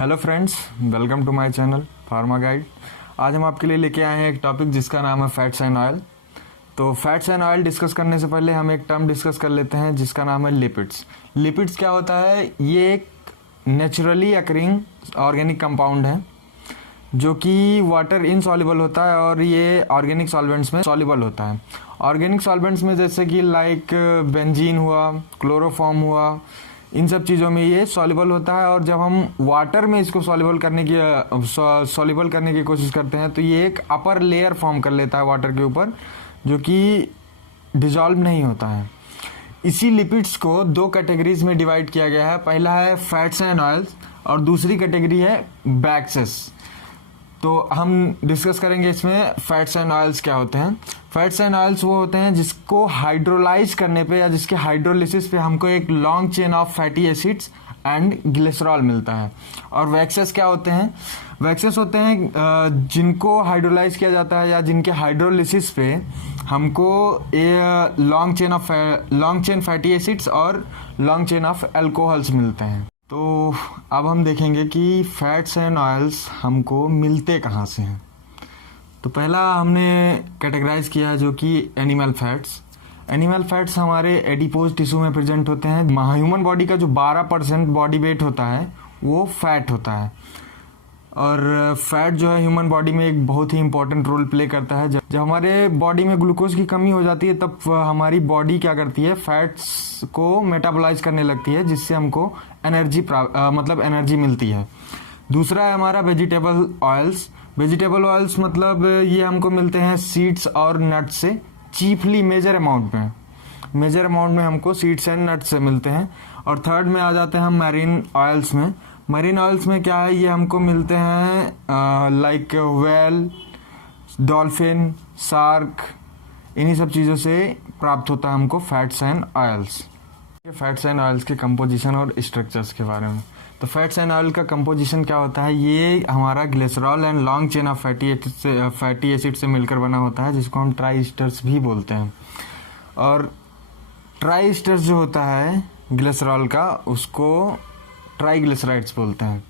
Hello friends, welcome to my channel pharma guide. आज हम आपके लिए लेके आए हैं एक टॉपिक जिसका नाम है फैट्स एंड ऑयल। तो फैट्स एंड ऑयल डिस्कस करने से पहले हम एक टर्म डिस्कस कर लेते हैं जिसका नाम है लिपिड्स। लिपिड्स क्या होता है? ये एक नेचुरली अकरिंग ऑर्गेनिक कंपाउंड है जो कि वाटर इनसॉल्युबल होता है और ये ऑर्गेनिक सॉल्वेंट्स में सॉल्युबल होता है। ऑर्गेनिक सॉल्वेंट्स में जैसे कि लाइक बेंजीन हुआ, क्लोरोफॉर्म हुआ, इन सब चीज़ों में ये सॉल्युबल होता है। और जब हम वाटर में इसको सॉल्युबल करने की कोशिश करते हैं तो ये एक अपर लेयर फॉर्म कर लेता है वाटर के ऊपर, जो कि डिजॉल्व नहीं होता है। इसी लिपिड्स को दो कैटेगरीज में डिवाइड किया गया है। पहला है फैट्स एंड ऑयल्स और दूसरी कैटेगरी है बैक्सेस। तो हम डिस्कस करेंगे इसमें फैट्स एंड ऑयल्स क्या होते हैं। फैट्स एंड ऑयल्स वो होते हैं जिसको हाइड्रोलाइज करने पे या जिसके हाइड्रोलिसिस पे हमको एक long chain of fatty acids and glycerol मिलता है। और वैक्सेस क्या होते हैं? वैक्सेस होते हैं जिनको हाइड्रोलाइज किया जाता है या जिनके हाइड्रोलिसिस पे हमको लॉन्ग चेन फैटी एसिड्स और लॉन्ग चेन ऑफ अल्कोहल्स मिलते हैं। तो अब हम देखेंगे कि फैट्स एंड ऑयल्स हमको मिलते कहाँ से हैं। तो पहला हमने कैटेगराइज किया है जो कि एनिमल फैट्स। एनिमल फैट्स हमारे एडिपोज टिश्यू में प्रेजेंट होते हैं। ह्यूमन बॉडी का जो 12% बॉडी वेट होता है वो फैट होता है। और फैट जो है ह्यूमन बॉडी में एक बहुत ही इंपॉर्टेंट रोल प्ले करता है। जब हमारे बॉडी में ग्लूकोज की कमी हो जाती है तब हमारी बॉडी क्या करती है, फैट्स को मेटाबोलाइज करने लगती है, जिससे हमको एनर्जी मिलती है। दूसरा है हमारा वेजिटेबल ऑयल्स। वेजिटेबल ऑयल्स मतलब ये हमको मिलते हैं सीड्स और नट्स से, चीफली मेजर अमाउंट में हमको सीड्स एंड नट्स से मिलते हैं। और थर्ड में आ जाते हैं हम मैरीन ऑयल्स में। मरीन ऑयल्स में क्या है, ये हमको मिलते हैं लाइक व्हेल, डॉल्फिन, शार्क, इन्हीं सब चीज़ों से प्राप्त होता है हमको fats and oils. Fats and oils के कंपोजिशन और स्ट्रक्चर्स के बारे में। तो फैट्स एंड ऑयल का कंपोजिशन क्या होता है? ये हमारा glycerol and long chain of fatty acid से मिलकर बना होता है, जिसको हम ट्राइस्टर्स भी बोलते हैं। और ट्राइस्टर्स जो होता है ग्लिसरॉल का, उसको ट्राइग्लिसराइड्स बोलते हैं।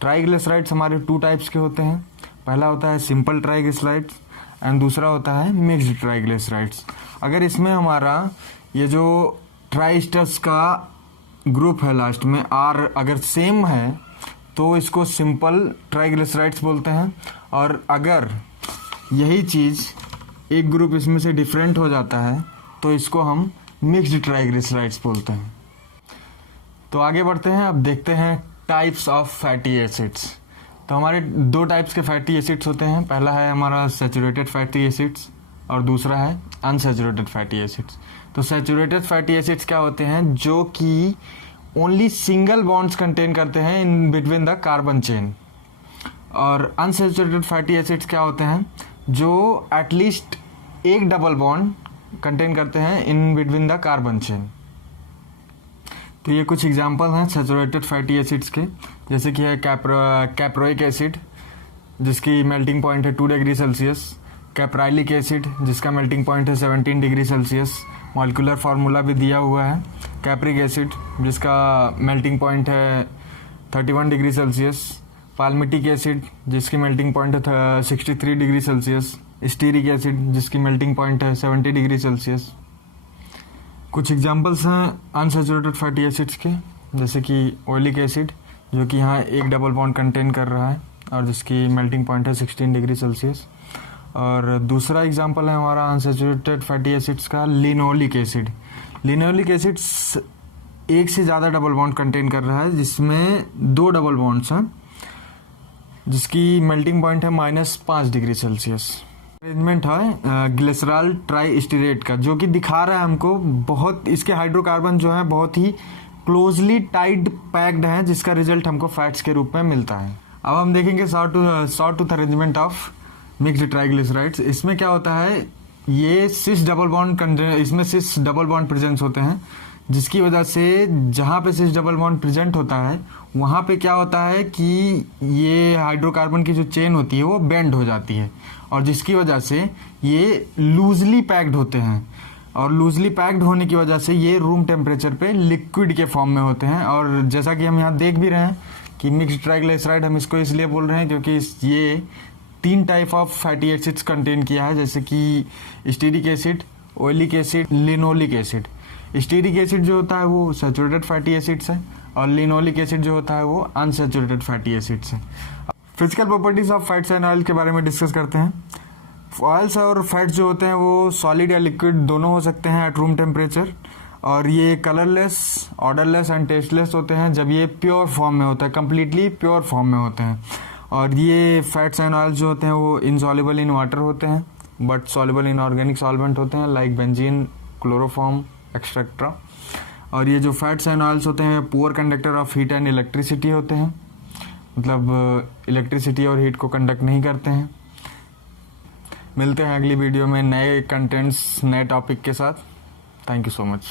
ट्राइग्लिसराइड्स हमारे 2 टाइप्स के होते हैं। पहला होता है सिंपल ट्राइग्लिसराइड्स एंड दूसरा होता है मिक्स्ड ट्राइग्लिसराइड्स। अगर इसमें हमारा ये जो ट्राइस्टर्स का ग्रुप है लास्ट में आर अगर सेम है तो इसको सिंपल ट्राइग्लिसराइड्स बोलते हैं। और अगर यही चीज़ एक ग्रुप इसमें से डिफरेंट हो जाता है तो इसको हम मिक्स्ड ट्राइग्लिसराइड्स बोलते हैं। तो आगे बढ़ते हैं, अब देखते हैं टाइप्स ऑफ फैटी एसिड्स। तो हमारे 2 टाइप्स के फैटी एसिड्स होते हैं। पहला है हमारा सैचुरेटेड फैटी एसिड्स और दूसरा है अनसैचुरेटेड फैटी एसिड्स। तो सैचुरेटेड फैटी एसिड्स क्या होते हैं? जो कि ओनली सिंगल बॉन्ड्स कंटेन करते हैं in between the carbon chain. और अनसैचुरेटेड फैटी एसिड्स क्या होते हैं? जो एटलीस्ट एक डबल बॉन्ड कंटेन करते हैं in between the carbon chain. तो ये कुछ एग्जांपल हैं सैचुरेटेड फैटी एसिड्स के, जैसे कि है कैप्रोइक एसिड जिसकी मेल्टिंग पॉइंट है 2 डिग्री सेल्सियस, कैप्राइलिक एसिड जिसका मेल्टिंग पॉइंट है 17 डिग्री सेल्सियस, मॉलिक्यूलर फार्मूला भी दिया हुआ है। कैप्रिक एसिड जिसका मेल्टिंग पॉइंट है 31 डिग्री सेल्सियस, पाल्मिटिक एसिड जिसकी मेल्टिंग पॉइंट है 63 डिग्री सेल्सियस, स्टीरिक एसिड जिसकी मेल्टिंग पॉइंट है 70 डिग्री सेल्सियस। कुछ एग्जांपल्स हैं अनसैचुरेटेड फैटी एसिड्स के, जैसे कि ऑयलिक एसिड जो कि यहाँ एक डबल बॉन्ड कंटेन कर रहा है और जिसकी मेल्टिंग पॉइंट है 16 डिग्री सेल्सियस। और दूसरा एग्जांपल है हमारा अनसैचुरेटेड फैटी एसिड्स का लिनोलिक एसिड। लिनोलिक एसिड्स एक से ज़्यादा डबल बॉन्ड कंटेन कर रहा है, जिसमें 2 डबल बॉन्ड्स हैं, जिसकी मेल्टिंग पॉइंट है -5 डिग्री सेल्सियस। अरेंजमेंट है ग्लिसरॉल ट्राइस्टीरेट का, जो कि दिखा रहा है हमको बहुत इसके हाइड्रोकार्बन जो है बहुत ही क्लोजली टाइड पैक्ड हैं, जिसका रिजल्ट हमको फैट्स के रूप में मिलता है। अब हम देखेंगे saw tooth arrangement of mixed triglycerides. इसमें क्या होता है, ये सिस डबल बॉन्ड प्रेजेंस होते हैं, जिसकी वजह से जहाँ पे सिस डबल बॉन्ड प्रेजेंट होता है वहाँ पे क्या होता है कि ये हाइड्रोकार्बन की जो चेन होती है वो बेंड हो जाती है, और जिसकी वजह से ये लूजली पैक्ड होते हैं। और लूजली पैक्ड होने की वजह से ये रूम टेम्परेचर पे लिक्विड के फॉर्म में होते हैं। और जैसा कि हम यहाँ देख भी रहे हैं कि मिक्स्ड ट्राइग्लिसराइड हम इसको इसलिए बोल रहे हैं क्योंकि ये 3 type of fatty acids contain किया है, जैसे कि stearic acid, oleic acid, linoleic acid. Stearic acid जो होता है वो सैचुरेटेड फैटी एसिड्स है और लिनोलिक एसिड जो होता है वो अनसैचुरेटेड फैटी एसिड्स है। Physical properties of fats and oil के बारे में डिस्कस करते हैं। ऑयल्स और फैट्स जो होते हैं वो सॉलिड या लिक्विड दोनों हो सकते हैं एट रूम टेम्परेचर, और ये कलरलेस, ऑर्डरलेस एंड टेस्टलेस होते हैं जब ये प्योर फॉर्म में होता है, कम्प्लीटली प्योर फॉर्म में होते हैं। और ये फैट्स एंड ऑयल्स जो होते हैं वो इनसॉल्युबल इन वाटर होते हैं but soluble in organic solvent होते हैं लाइक बेंजीन, क्लोरोफॉर्म एक्सेट्रा। और ये जो फैट्स एंड ऑयल्स होते हैं poor conductor of heat and electricity होते हैं, मतलब इलेक्ट्रिसिटी और हीट को कंडक्ट नहीं करते हैं। मिलते हैं अगली वीडियो में नए कंटेंट्स, नए टॉपिक के साथ। Thank you so much.